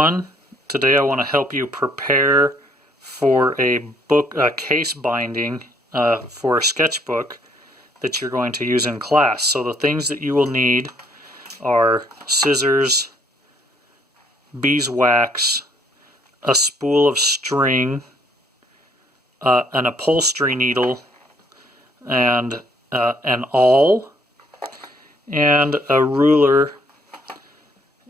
everyone. Today I want to help you prepare for a case binding for a sketchbook that you're going to use in class. So the things that you will need are scissors, beeswax, a spool of string, an upholstery needle, and an awl, and a ruler,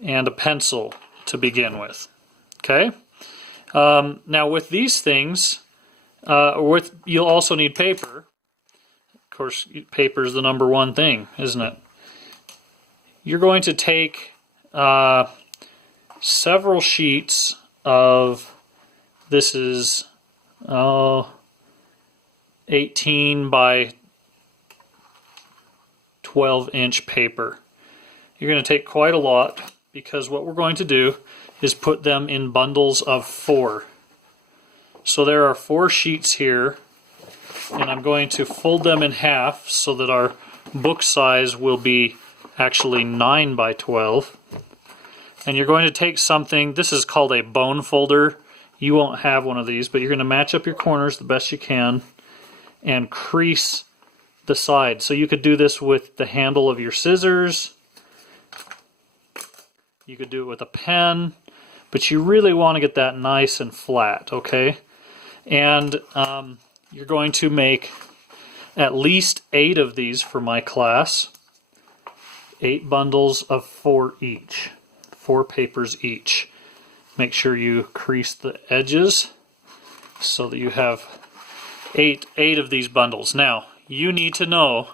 and a pencil to begin with. Okay. Now with these things, you'll also need paper. Of course, paper is the number one thing, isn't it? You're going to take several sheets of, this is 18 by 12-inch paper. You're going to take quite a lot, because what we're going to do is put them in bundles of 4. So there are 4 sheets here, and I'm going to fold them in half so that our book size will be actually 9 by 12. And you're going to take something, this is called a bone folder. You won't have one of these, but you're going to match up your corners the best you can and crease the side. So you could do this with the handle of your scissors. You could do it with a pen, but you really want to get that nice and flat, okay? And you're going to make at least 8 of these for my class. 8 bundles of 4 each. 4 papers each. Make sure you crease the edges so that you have 8 of these bundles. Now, you need to know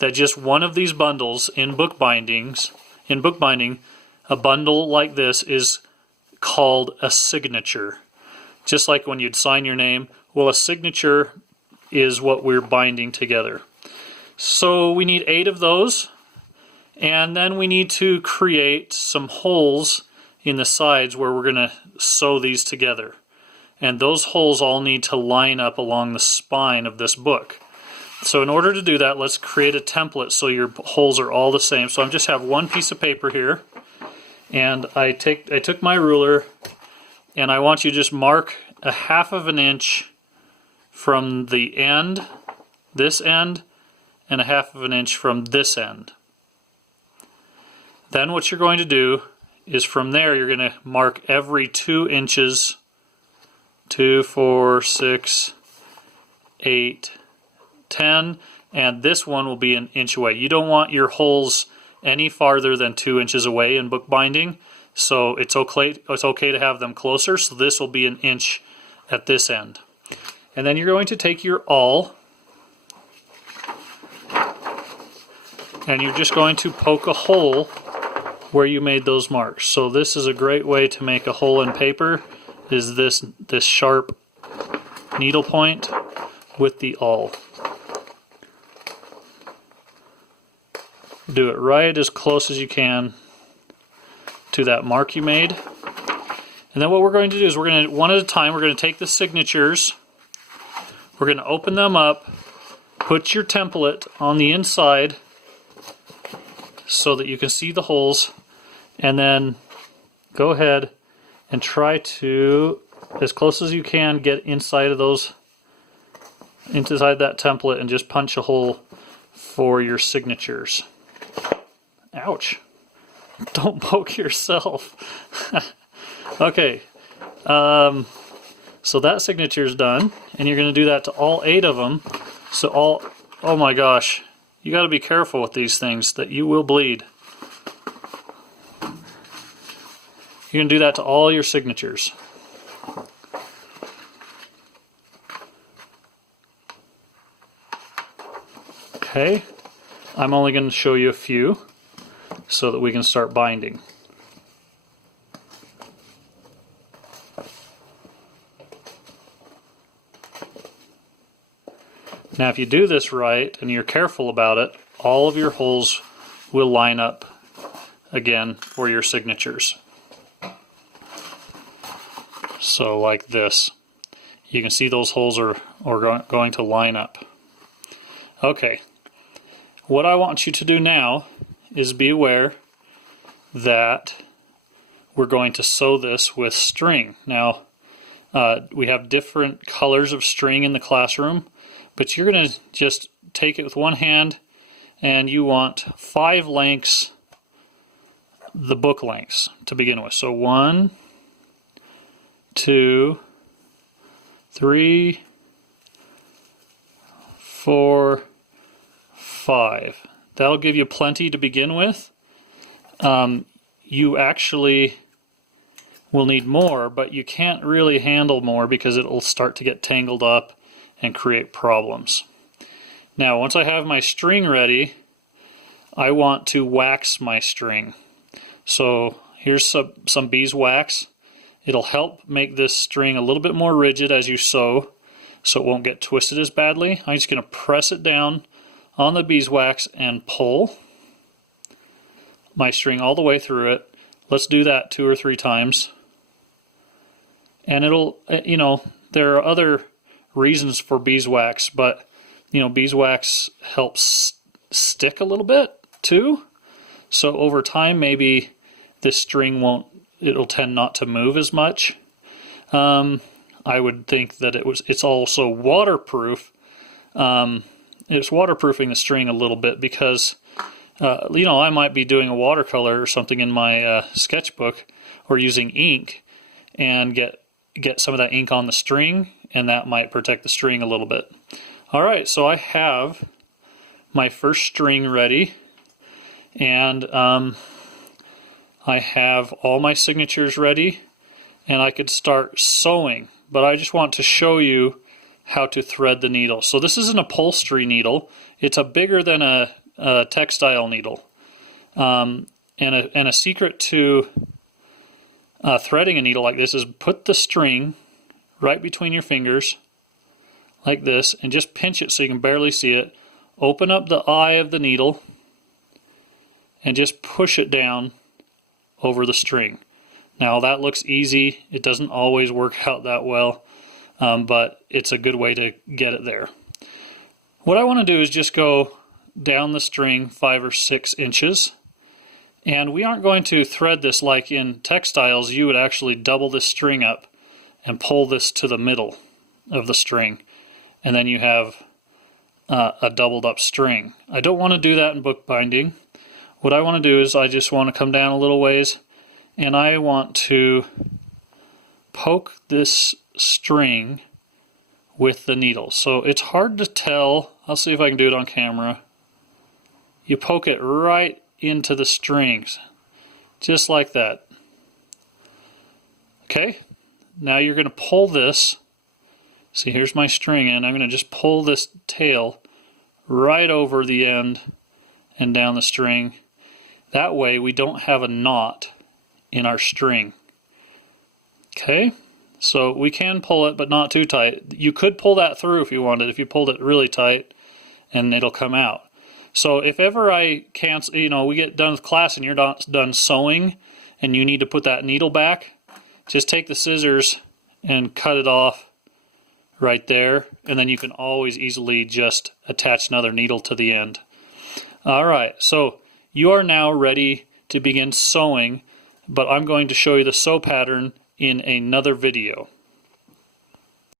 that just one of these bundles in bookbinding, a bundle like this is called a signature. Just like when you'd sign your name, well, a signature is what we're binding together. So we need 8 of those, and then we need to create some holes in the sides where we're going to sew these together. And those holes all need to line up along the spine of this book. So in order to do that, let's create a template so your holes are all the same. So I just have one piece of paper here, and I took my ruler, and I want you to just mark a 1/2 inch from the end, this end, and a 1/2 inch from this end. Then what you're going to do is from there you're going to mark every 2 inches, 2, 4, 6, 8, 10, and this one will be an inch away. You don't want your holes any farther than 2 inches away in bookbinding, so it's okay to have them closer. So this will be an inch at this end. And then you're going to take your awl, and you're just going to poke a hole where you made those marks. So this is a great way to make a hole in paper, is this sharp needle point with the awl. Do it right as close as you can to that mark you made. And then what we're going to do is we're going to, one at a time, we're going to take the signatures, we're going to open them up, put your template on the inside so that you can see the holes, and then go ahead and try to, as close as you can, get inside of those, inside that template, and just punch a hole for your signatures. Ouch. Don't poke yourself. Okay. So that signature is done, and you're going to do that to all 8 of them. So oh my gosh, you got to be careful with these things, that you will bleed. You're going to do that to all your signatures. Okay. I'm only going to show you a few so that we can start binding. Now if you do this right and you're careful about it, all of your holes will line up again for your signatures. So like this. You can see those holes are going to line up. Okay. What I want you to do now is be aware that we're going to sew this with string. Now, we have different colors of string in the classroom, but you're going to just take it with one hand, and you want 5 lengths, the book lengths to begin with. So 1, 2, 3, 4, 5. That'll give you plenty to begin with. You actually will need more, but you can't really handle more because it'll start to get tangled up and create problems. Now, once I have my string ready, I want to wax my string. So here's some beeswax. It'll help make this string a little bit more rigid as you sew, so it won't get twisted as badly. I'm just going to press it down on the beeswax and pull my string all the way through it. Let's do that 2 or 3 times. And it'll, you know, there are other reasons for beeswax, but, you know, beeswax helps stick a little bit too. So over time, maybe this string it'll tend not to move as much. I would think that it's also waterproof. It's waterproofing the string a little bit because, you know, I might be doing a watercolor or something in my sketchbook or using ink and get some of that ink on the string, and that might protect the string a little bit. All right, so I have my first string ready, and I have all my signatures ready, and I could start sewing, but I just want to show you how to thread the needle. So this is an upholstery needle. It's a bigger than a textile needle. And a secret to threading a needle like this is put the string right between your fingers like this and just pinch it so you can barely see it. Open up the eye of the needle and just push it down over the string. Now that looks easy. It doesn't always work out that well, but it's a good way to get it there. What I want to do is just go down the string 5 or 6 inches, and we aren't going to thread this like in textiles. You would actually double this string up and pull this to the middle of the string, and then you have a doubled up string. I don't want to do that in bookbinding. What I want to do is I just want to come down a little ways, and I want to poke this string with the needle. So it's hard to tell. I'll see if I can do it on camera. You poke it right into the strings, just like that. Okay, now you're going to pull this. See, here's my string, and I'm going to just pull this tail right over the end and down the string. That way we don't have a knot in our string. Okay, so we can pull it, but not too tight. You could pull that through if you wanted, if you pulled it really tight, and it'll come out. So if ever I can't, you know, we get done with class and you're not done sewing and you need to put that needle back, just take the scissors and cut it off right there, and then you can always easily just attach another needle to the end. All right, so you are now ready to begin sewing, but I'm going to show you the sew pattern in another video.